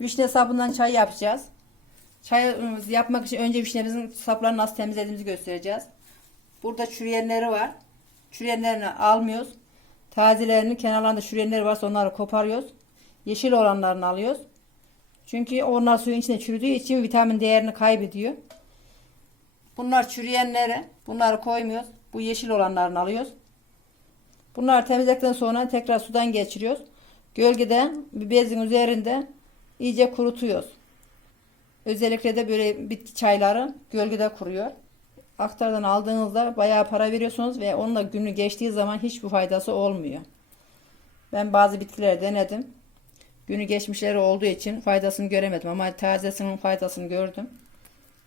Vişne sapından çay yapacağız. Çayımızı yapmak için önce vişnemizin saplarını nasıl temizlediğimizi göstereceğiz. Burada çürüyenleri var. Çürüyenlerini almıyoruz. Tazelerini kenarlarında çürüyenleri varsa onları koparıyoruz. Yeşil olanlarını alıyoruz. Çünkü onlar suyun içinde çürüdüğü için vitamin değerini kaybediyor. Bunlar çürüyenleri, bunları koymuyoruz. Bu yeşil olanlarını alıyoruz. Bunları temizledikten sonra tekrar sudan geçiriyoruz. Gölgede bir bezin üzerinde iyice kurutuyoruz. Özellikle de böyle bitki çayları gölgede kuruyor. Aktardan aldığınızda bayağı para veriyorsunuz ve onunla günü geçtiği zaman hiçbir faydası olmuyor. Ben bazı bitkileri denedim. Günü geçmişleri olduğu için faydasını göremedim ama tazesinin faydasını gördüm.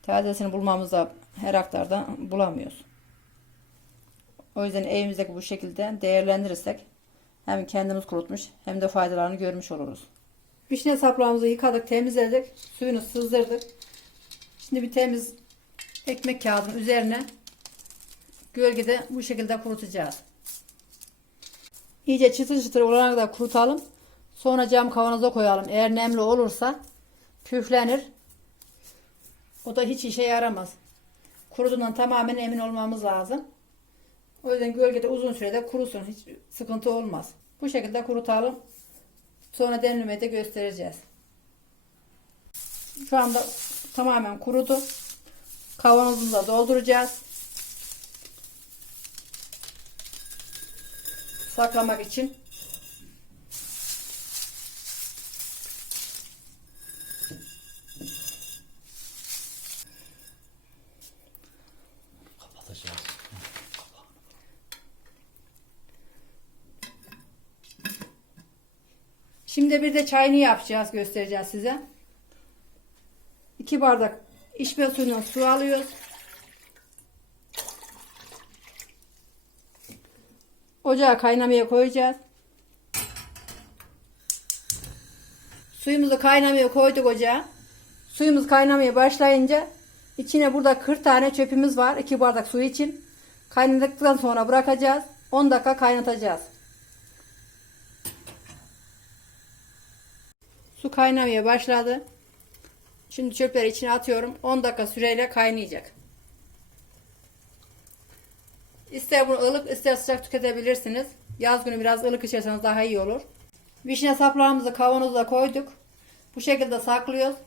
Tazesini bulmamızda her aktarda bulamıyoruz. O yüzden evimizdeki bu şekilde değerlendirirsek hem kendimiz kurutmuş hem de faydalarını görmüş oluruz. Vişne saprağımızı yıkadık, temizledik, suyunu sızdırdık. Şimdi bir temiz ekmek kağıdının üzerine gölgede bu şekilde kurutacağız. İyice çıtır çıtır olana kadar kurutalım. Sonra cam kavanoza koyalım. Eğer nemli olursa püflenir. O da hiç işe yaramaz. Kuruduğundan tamamen emin olmamız lazım. O yüzden gölgede uzun sürede kurusun. Hiç sıkıntı olmaz. Bu şekilde kurutalım. Sonra demlemeyi de göstereceğiz. Şu anda tamamen kurudu. Kavanozumuzu da dolduracağız. Saklamak için. Kapatacağız. Şimdi bir de çayını yapacağız, göstereceğiz size. 2 bardak içme suyundan su alıyoruz. Ocağa kaynamaya koyacağız. Suyumuzu kaynamaya koyduk ocağa. Suyumuz kaynamaya başlayınca içine burada 40 tane çöpümüz var. 2 bardak su için. Kaynadıktan sonra bırakacağız. 10 dakika kaynatacağız. Kaynamaya başladı. Şimdi çöpleri içine atıyorum. 10 dakika süreyle kaynayacak. İster bunu ılık ister sıcak tüketebilirsiniz. Yaz günü biraz ılık içerseniz daha iyi olur. Vişne saplarımızı kavanoza koyduk. Bu şekilde saklıyoruz.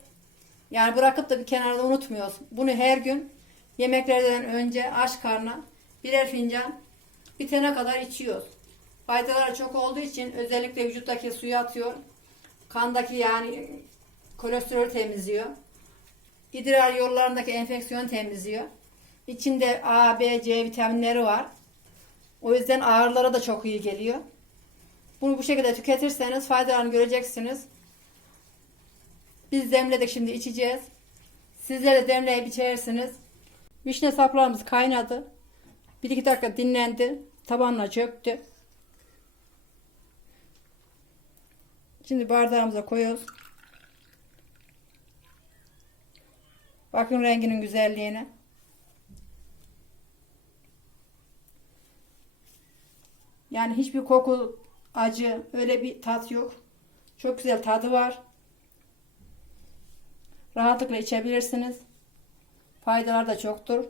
Yani bırakıp da bir kenarda unutmuyoruz. Bunu her gün yemeklerden önce aç karnına birer fincan bitene kadar içiyoruz. Faydaları çok olduğu için özellikle vücuttaki suyu atıyor. Kandaki yani kolesterol temizliyor. İdrar yollarındaki enfeksiyon temizliyor. İçinde A, B, C vitaminleri var. O yüzden ağrılara da çok iyi geliyor. Bunu bu şekilde tüketirseniz faydalarını göreceksiniz. Biz demledik şimdi içeceğiz. Sizler de demleyip içersiniz. Vişne saplarımız kaynadı. 1-2 dakika dinlendi. Tabanına çöktü. Şimdi bardağımıza koyuyoruz. Bakın renginin güzelliğine. Yani hiçbir koku, acı, öyle bir tat yok. Çok güzel tadı var. Rahatlıkla içebilirsiniz. Faydalar da çoktur.